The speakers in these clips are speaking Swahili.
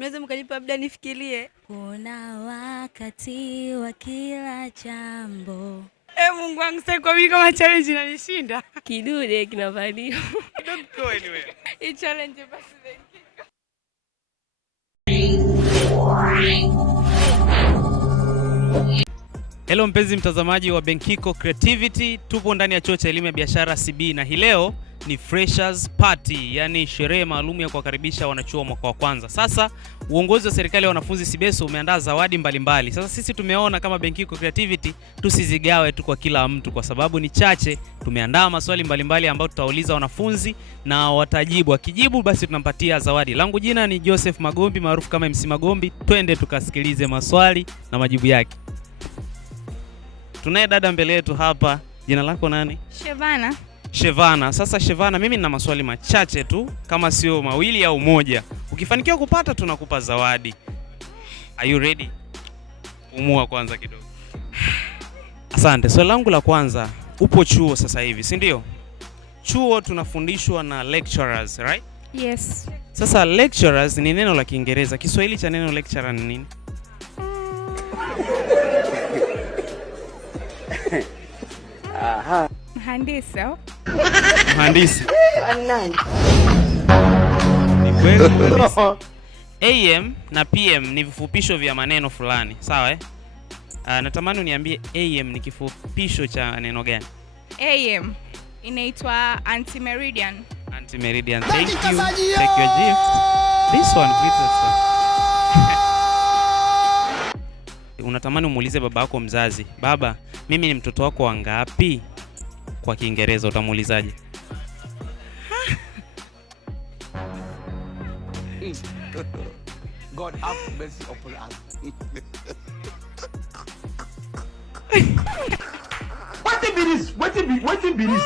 Mnaweza mkanipa labda nifikirie. Kuna wakati wa kila jambo. Mungu wangu, sasa kwa mimi kama challenge inanishinda. Kidude kinavaliwa. Don't go anywhere. Hii challenge basi. Hello mpenzi mtazamaji wa Benkiko Creativity, tupo ndani ya chuo cha elimu ya biashara CB na hii leo ni Freshers Party, yani sherehe maalum ya kuwakaribisha wanachuo mwaka wa kwanza. Sasa uongozi wa serikali ya wanafunzi CBESO umeandaa zawadi mbalimbali. Sasa sisi tumeona kama Benkiko Creativity tusizigawe tu kwa kila mtu kwa sababu ni chache. Tumeandaa maswali mbalimbali ambayo tutauliza wanafunzi na watajibu. Akijibu basi tunampatia zawadi. Langu jina ni Joseph Magombi maarufu kama MC Magombi. Twende tukasikilize maswali na majibu yake. Tunaye dada mbele yetu hapa. Jina lako nani? Shevana. Shevana. Sasa Shevana, mimi nina maswali machache tu, kama sio mawili au moja. Ukifanikiwa kupata tunakupa zawadi. Are you ready? Pumua kwanza kidogo. Asante. Swali langu la kwanza, upo chuo sasa hivi, si ndio? Chuo tunafundishwa na lecturers, right? Yes. Sasa lecturers ni neno la Kiingereza. Kiswahili cha neno lecturer ni nini? Aha. Mhandisi. Mhandisi. Ni kweli mhandisi. AM na PM ni vifupisho vya maneno fulani, sawa natamani uniambie AM ni kifupisho cha neno gani? AM inaitwa anti-meridian. Anti-meridian. Thank you. Take your gift. This one, please. Unatamani umuulize baba yako mzazi, baba, mimi ni mtoto wako wa ngapi? Kwa Kiingereza utamuulizaje? God have mercy upon us. What be this?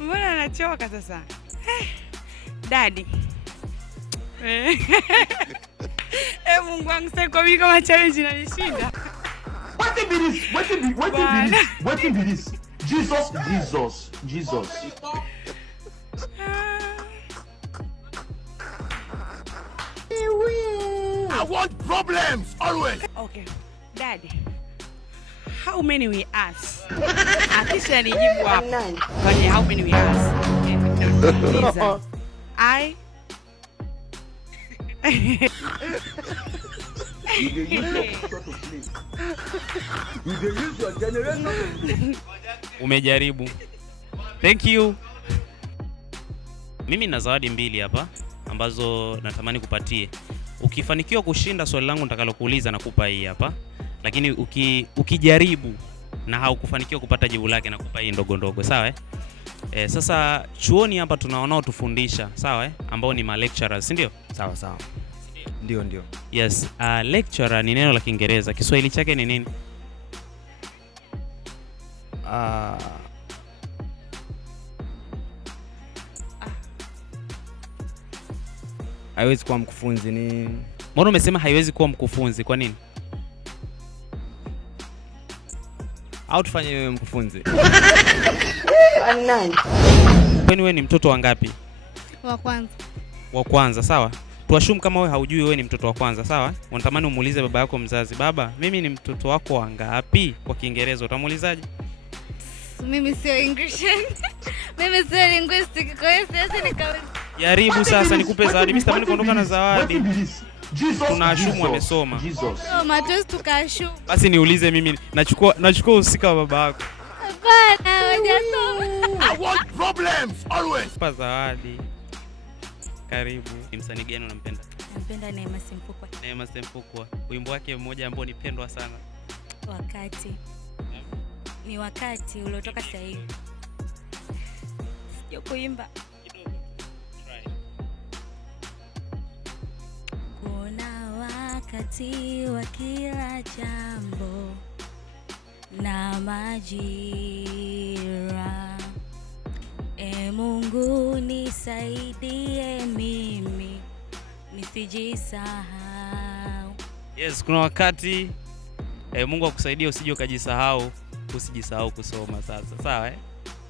Mbona anachoka sasa? Daddy. Mungu wangu, sasa kwa mimi kama challenge inanishinda. What be this? Jesus. I want problems always. Okay. Daddy. How many we ask? Akisha nijibu hapo. Kwani how many we ask? Lisa. Umejaribu. Thank you. Mimi nina zawadi mbili hapa ambazo natamani kupatie. Ukifanikiwa kushinda swali langu nitakalokuuliza nakupa hii hapa. Lakini ukijaribu na haukufanikiwa kupata jibu lake nakupa hii ndogo ndogo, sawa sasa chuoni hapa tunaonao tufundisha, sawa ambao ni ma lecturers, si ndio? Sawa. Ndio. Yes, lecturer ni neno la Kiingereza. Kiswahili chake ni nini? Haiwezi kuwa mkufunzi ni. Mbona umesema haiwezi kuwa mkufunzi? Kwa nini? Au tufanye wewe mkufunzi? Kwani wewe ni mtoto wa ngapi? Wa kwanza. Wa kwanza, sawa. Tuashumu kama wewe haujui wewe ni mtoto wa kwanza, sawa? Unatamani umuulize baba yako mzazi, baba, mimi ni mtoto wako wa ngapi? Kwa Kiingereza utamuulizaje? Mimi sio English. Mimi sio linguistic, kwa hiyo sasa nikaweza. Jaribu sasa nikupe zawadi. Mimi sitamani kuondoka na zawadi. Tunaashumu amesoma. Matozi tukashumu. Basi niulize mimi, nachukua usika wa baba yako. Hapana, hujasoma. I want problems always. Pa zawadi. Karibu. Ni msanii gani unampenda? Nampenda Neema Sempukwa. Neema Sempukwa. Wimbo wake mmoja ambao nipendwa sana. Wakati. Ni wakati uliotoka sasa hivi. Sio kuimba. Kuna wakati wa kila jambo na majira. Mungu nisaidie mimi nisijisahau. Yes, kuna wakati Mungu akusaidie usije ukajisahau, usijisahau kusoma sasa. Sawa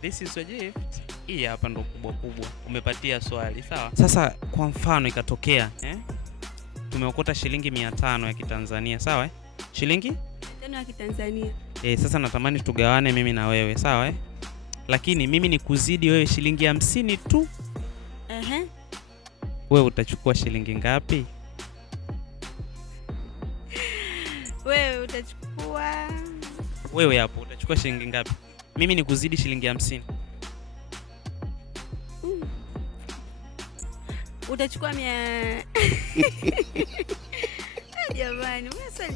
This is your gift. Hii hapa ndo kubwa. Umepatia swali, sawa? Sasa kwa mfano ikatokea tumeokota shilingi 500 ya Kitanzania, sawa Shilingi 500 ya Kitanzania. Sasa natamani tugawane mimi na wewe, sawa Lakini mimi ni kuzidi wewe shilingi 50 tu. Wewe utachukua shilingi ngapi? Wewe utachukua. Wewe hapo utachukua shilingi ngapi? Mimi ni kuzidi shilingi 50. Utachukua Jamani, unaweza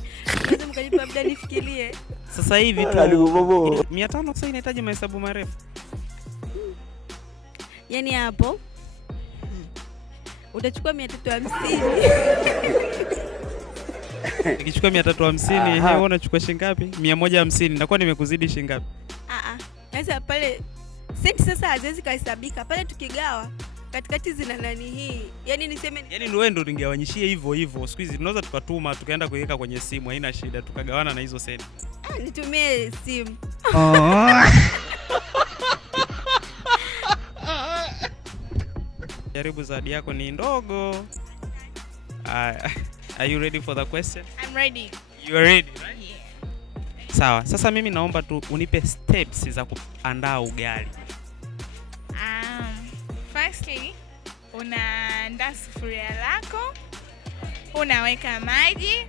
mkanipa muda nifikirie. Sasa hivi tu 500 sasa inahitaji mahesabu marefu. Yaani hapo utachukua 350. Nikichukua 350, wewe unachukua shilingi ngapi? 150. Nitakuwa nimekuzidi shilingi ngapi? Sasa pale senti sasa haziwezi kuhesabika. Pale tukigawa katikati zina nani hii? Yaani niseme yaani wewe ndo ungewanyishie hivyo. Siku hizi tunaweza tukatuma tukaenda kuweka kwenye simu, haina shida, tukagawana na hizo senti. Nitumie simu. Jaribu, zawadi yako ni ndogo. Are you ready for the question? I'm ready. You are ready, right? Yeah. Sawa. Sasa mimi naomba tu unipe steps za kuandaa ugali. Firstly, unaandaa sufuria lako, unaweka maji,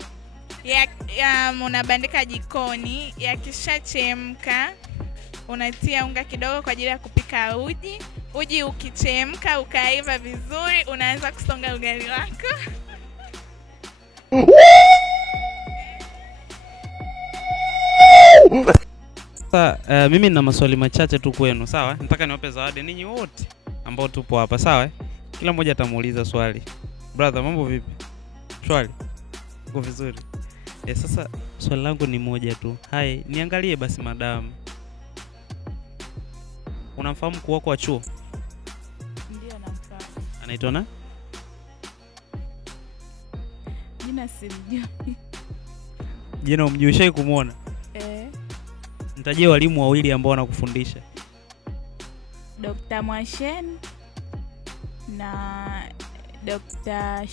unabandika jikoni, yakishachemka unatia unga kidogo kwa ajili ya kupika uji. Uji ukichemka ukaiva vizuri, unaanza kusonga ugali wako. Sasa mimi nina maswali machache tu kwenu, sawa? Nataka niwape zawadi ninyi wote ambao tupo hapa, sawa? Kila mmoja atamuuliza swali. Brother, mambo vipi? Swali. Uko vizuri? Sasa swali langu ni moja tu. Hai, niangalie basi madam. Unamfahamu mkuu wako wa chuo? Ndio namfahamu. Anaitwa na? Jina simjui. Jina umjui, shai kumuona? Nitajie walimu wawili ambao wanakufundisha. Dr. Mwashen na Dr.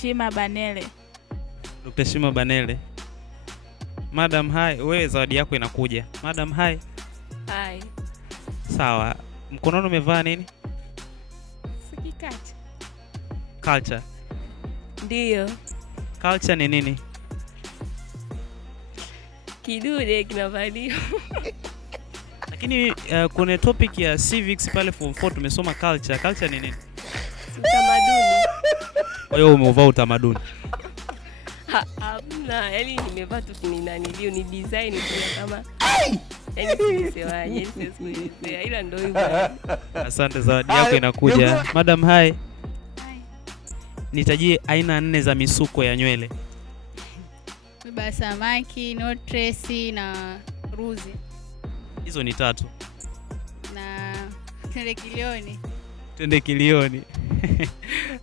Shima Banele. Dr. Shima Banele. Madam, hai, wewe zawadi yako inakuja. Madam, hai. Hai. Sawa. Mkononi umevaa nini? Sikikati. Culture. Ndio. Culture ni nini? Kidude kinavaliwa. Lakini kuna topic ya civics pale form 4 tumesoma culture. Culture ni nini? Utamaduni. Kwa hiyo umevaa utamaduni. Hamna, yaani nimevaa tu ni design pia kama yaani sisewaje, siwezi ila ndio hivyo. Asante, zawadi yako inakuja. Madam, hai. Hi. Nitajie aina 4 za misuko ya nywele. Baba samaki, no tracy na ruzi. Hizo ni 3. Na Tende kilioni.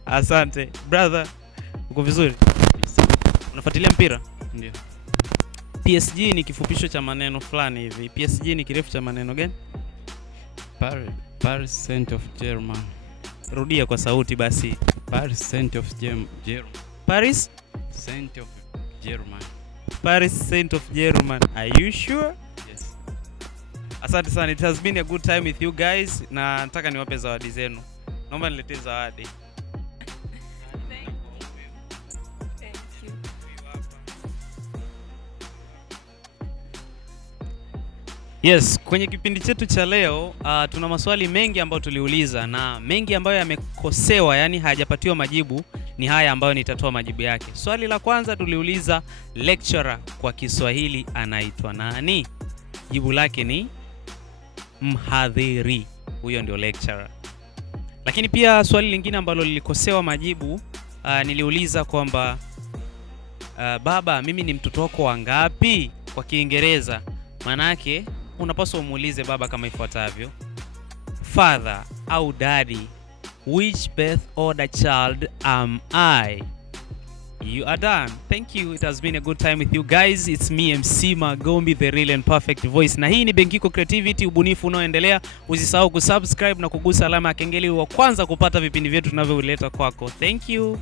Asante. Brother, uko vizuri? Unafuatilia mpira? Ndio. PSG ni kifupisho cha maneno fulani hivi. PSG ni kirefu cha maneno gani? Paris Saint-Germain. Rudia kwa sauti basi. Paris Saint-Germain. Paris Saint-Germain. Paris Saint-Germain. Are you sure? Yes. Asante sana. It has been a good time with you guys. Na nataka niwape zawadi zenu. Naomba niletee zawadi. Yes, kwenye kipindi chetu cha leo tuna maswali mengi ambayo tuliuliza na mengi ambayo yamekosewa, yani hajapatiwa majibu, ni haya ambayo nitatoa majibu yake. Swali la kwanza tuliuliza lecturer kwa Kiswahili anaitwa nani? Jibu lake ni mhadhiri. Huyo ndio lecturer. Lakini pia swali lingine ambalo lilikosewa majibu niliuliza kwamba baba, mimi ni mtoto wako wangapi kwa Kiingereza? Manake unapaswa umuulize baba kama ifuatavyo: Father au daddy, which birth order child am I? You are done. Thank you. It has been a good time with you guys. It's me MC Magombi, the real and perfect voice. Na hii ni Benkiko Creativity, ubunifu unaoendelea. Usisahau kusubscribe na kugusa alama ya kengele wa kwanza kupata vipindi vyetu tunavyoleta kwako. Thank you.